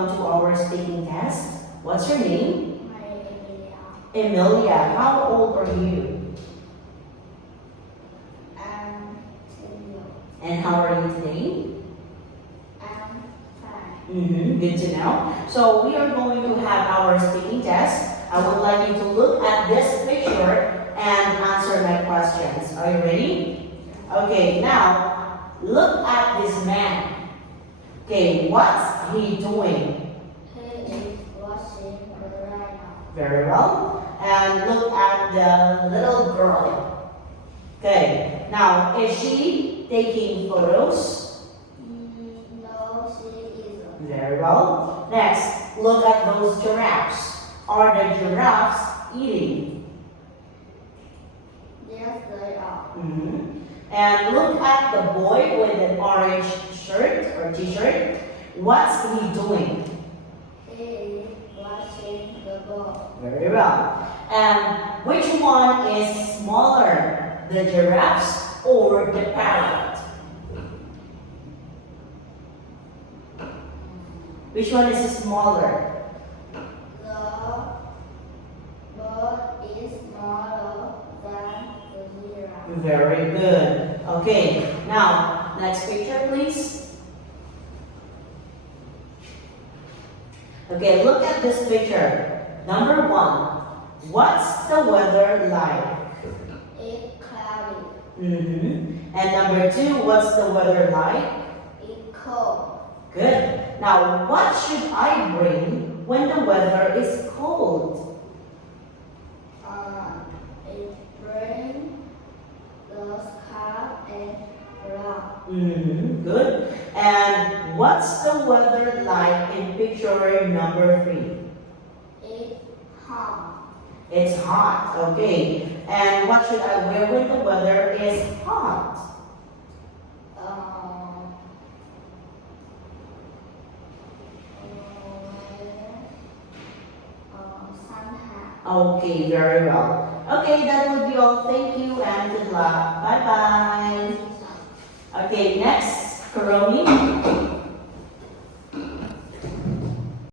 down to our speaking test. What's your name? My Emilia. Emilia. How old are you? I'm 10 years. And how are you today? I'm 5. Good to know. So we are going to have our speaking test. I would like you to look at this picture and answer my questions. Are you ready? Okay, now look at this man. Okay, what's he doing? He is washing the rhino. Very well. And look at the little girl. Okay, now is she taking photos? No, she isn't. Very well. Next, look at those giraffes. Are the giraffes eating? Yes, they are. And look at the boy with an orange shirt or t-shirt. What's he doing? He is washing the ball. Very well. And which one is smaller, the giraffes or the parrot? Which one is smaller? The bird is smaller than the giraffe. Very good. Okay, now next picture, please. Okay, look at this picture. Number 1. What's the weather like? It's cloudy. And number 2, what's the weather like? It's cold. Good. Now, what should I bring when the weather is cold? It brings the sky and ground. Good. And what's the weather like in picture number 3? It's hot. It's hot. Okay. And what should I wear when the weather is hot? Sun hat. Okay, very well. Okay, that would be all. Thank you and good luck. Bye-bye. Okay, next, Karomi.